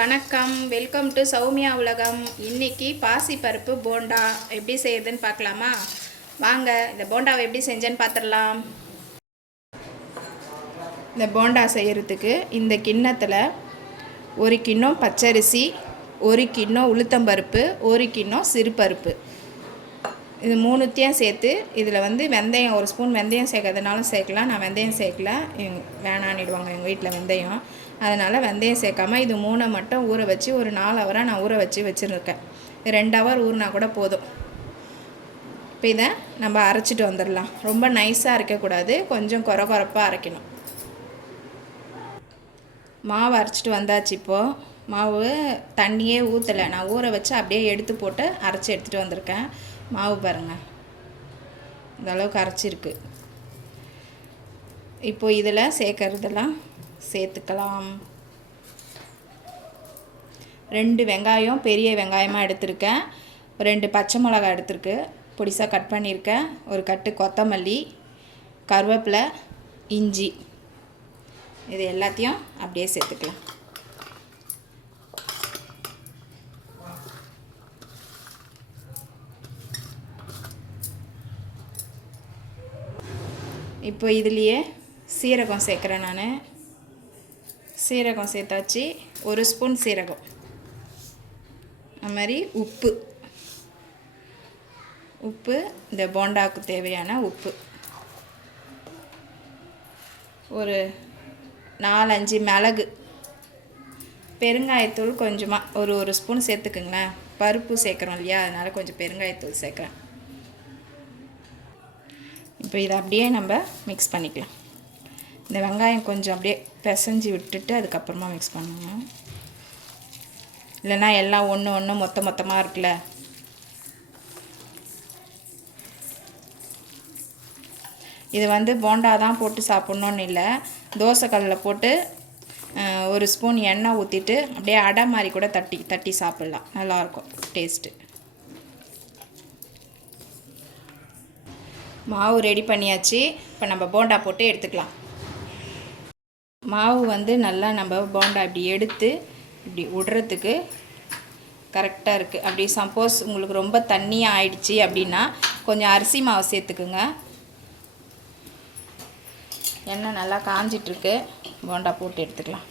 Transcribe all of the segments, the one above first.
வணக்கம். Welcome to Soumya உலகம். இன்னைக்கு பாசி பருப்பு போண்டா எப்படி செய்யுதுன்னு பார்க்கலாமா? வாங்க இந்த போண்டாவை எப்படி செஞ்சேன்னு பார்த்துடலாம். இந்த போண்டா செய்கிறதுக்கு இந்த கிண்ணத்தில் ஒரு கிண்ணம் பச்சரிசி ஒரு கிண்ணம் உளுத்தம்பருப்பு ஒரு கிண்ணம் சிறுபருப்பு. இது மூணுத்தையும் சேர்த்து இதில் வந்து வெந்தயம் ஒரு ஸ்பூன் வெந்தயம் சேர்க்கறதுனாலும் சேர்க்கலாம். நான் வெந்தயம் சேர்க்கல. எங் வேணான்னிடுவாங்க எங்கள் வீட்டில் வெந்தயம். அதனால் வெந்தயம் சேர்க்காமல் இது மூணை மட்டும் ஊற வச்சு ஒரு நாலு ஹவராக நான் ஊற வச்சு வச்சுருக்கேன். ரெண்டு ஹவர் ஊறினா கூட போதும். இப்போ இதை நம்ம அரைச்சிட்டு வந்துடலாம். ரொம்ப நைஸாக அரைக்கக்கூடாது கொஞ்சம் குறை குறைப்பாக அரைக்கணும். மாவு அரைச்சிட்டு வந்தாச்சு இப்போது மாவு தண்ணியே ஊற்றலை நான் ஊற வச்சு அப்படியே எடுத்து போட்டு அரைச்சி எடுத்துகிட்டு வந்திருக்கேன். மாவு பாருங்கள் இந்தளவுக்கு அரைச்சிருக்கு. இப்போ இதில் சேர்க்கறதெல்லாம் சேர்த்துக்கலாம். ரெண்டு வெங்காயம் பெரிய வெங்காயமாக எடுத்திருக்கேன். ரெண்டு பச்சை மிளகாய் எடுத்திருக்கு. பொடிசாக கட் பண்ணியிருக்கேன். ஒரு கட்டு கொத்தமல்லி கருவேப்பிலை இஞ்சி. இது எல்லாத்தையும் அப்படியே சேர்த்துக்கலாம். இப்போ இதுலேயே சீரகம் சேர்க்குறேன் நான். சீரகம் சேர்த்தாச்சு. ஒரு ஸ்பூன் சீரகம். அது மாதிரி உப்பு. உப்பு இந்த போண்டாவுக்கு தேவையான உப்பு. ஒரு நாலஞ்சு மிளகு. பெருங்காயத்தூள் கொஞ்சமாக ஒரு ஒரு ஸ்பூன் சேர்த்துக்குங்களேன். பருப்பு சேர்க்குறோம் இல்லையா? அதனால் கொஞ்சம் பெருங்காயத்தூள் சேர்க்குறேன். இப்போ இதை அப்படியே நம்ம மிக்ஸ் பண்ணிக்கலாம். இந்த வெங்காயம் கொஞ்சம் அப்படியே பிசைஞ்சு விட்டுட்டு அதுக்கப்புறமா மிக்ஸ் பண்ணணும் இல்லைன்னா எல்லாம் ஒன்று ஒன்று மொத்த மொத்தமாக இருக்குல்ல? இது வந்து போண்டா தான் போட்டு சாப்பிட்ணுன்னு இல்லை. தோசைக்கல்லில் போட்டு ஒரு ஸ்பூன் எண்ணெய் ஊற்றிட்டு அப்படியே அடை மாதிரி கூட தட்டி தட்டி சாப்பிட்லாம். நல்லாயிருக்கும் டேஸ்ட்டு மாவு ரெடி பண்ணியாச்சு. இப்போ நம்ம போண்டா போட்டு எடுத்துக்கலாம். மாவு வந்து நல்லா நம்ம போண்டா இப்படி எடுத்து இப்படி விடுறதுக்கு கரெக்டாக இருக்குது அப்படி சப்போஸ் உங்களுக்கு ரொம்ப தண்ணியாக ஆயிடுச்சு அப்படின்னா கொஞ்சம் அரிசி மாவு சேர்த்துக்குங்க. எண்ணெய் நல்லா காஞ்சிட்ருக்கு. போண்டா போட்டு எடுத்துக்கலாம்.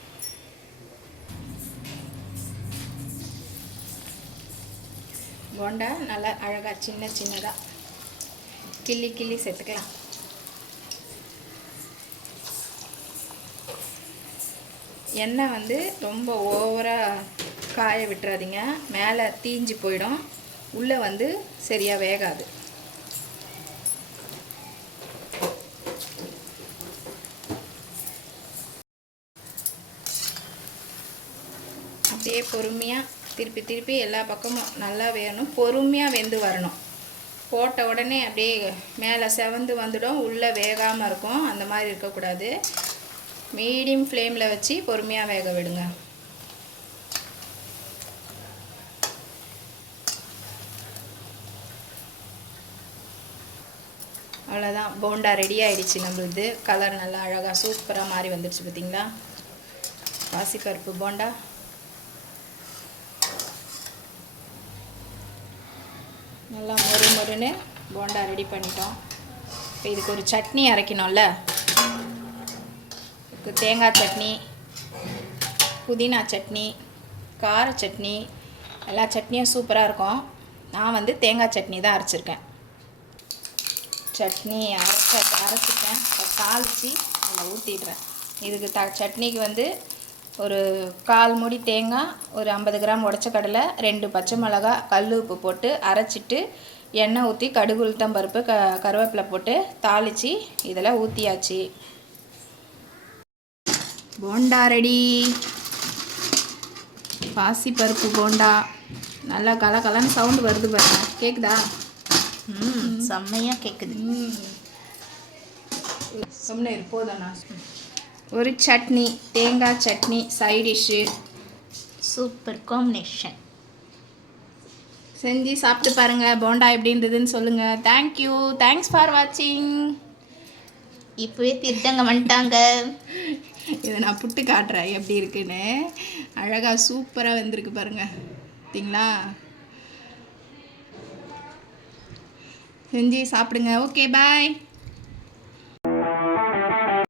போண்டா நல்லா அழகாக சின்ன சின்னதாக கிள்ளி கிள்ளி சேர்த்துக்கலாம். எண்ணெய் வந்து ரொம்ப ஓவராக காய விட்டுறாதீங்க. மேலே தீஞ்சு போயிடும். உள்ளே வந்து சரியாக வேகாது. அப்படியே பொறுமையாக திருப்பி திருப்பி எல்லா பக்கமும் நல்லா வேகணும். பொறுமையாக வெந்து வரணும். போட்ட உடனே அப்படியே மேலே செவந்து வந்துடும். உள்ளே வேகாமல் இருக்கும். அந்த மாதிரி இருக்கக்கூடாது. மீடியம் ஃப்ளேமில் வச்சு பொறுமையாக வேக விடுங்க. அவ்வளோதான் போண்டா ரெடி ஆயிடுச்சு நம்மளுது. கலர் நல்லா அழகாக சூப்பராக மாறி வந்துடுச்சு பார்த்தீங்களா பாசிப்பருப்பு போண்டா. நல்லா மொறு மொறுன்னு போண்டா ரெடி பண்ணிட்டோம். இப்போ இதுக்கு ஒரு சட்னி அரைக்கணும்ல? தேங்காய் சட்னி புதினா சட்னி கார சட்னி எல்லா சட்னியும் சூப்பராக இருக்கும். நான் வந்து தேங்காய் சட்னி தான் அரைச்சிருக்கேன். சட்னி அரைச்ச அரைச்சிட்டேன். தாளித்து அதில் ஊற்றிடுறேன் இதுக்கு த சட்னிக்கு வந்து ஒரு கால் மூடி தேங்காய் ஒரு ஐம்பது கிராம் உடச்ச கடலை ரெண்டு பச்சை மிளகா கல் உப்பு போட்டு அரைச்சிட்டு எண்ணெய் ஊற்றி கடுகு உளுத்தம் பருப்பு க கருவேப்பிலை போட்டு தாளித்து இதில் ஊற்றியாச்சு போண்டா ரெடி பாசி பருப்பு போண்டா. நல்லா கல கலன்னு சவுண்டு வருது பாருங்க. கேக்குதா? ம் செம்மையாக கேட்குது சும்னே போதாண்ணா ஒரு சட்னி தேங்காய் chutney side dish super combination செஞ்சு சாப்பிட்டு பாருங்கள் போண்டா எப்படி இருந்ததுன்னு சொல்லுங்கள் தேங்க்யூ தேங்க்ஸ் ஃபார் வாட்சிங் இப்போவே திருத்தங்க வந்துட்டாங்க. இதை நான் புட்டு காட்டுறேன். எப்படி இருக்குன்னு? அழகாக சூப்பராக வந்திருக்கு பாருங்க. பார்த்தீங்களா? செஞ்சு சாப்பிடுங்க. Okay bye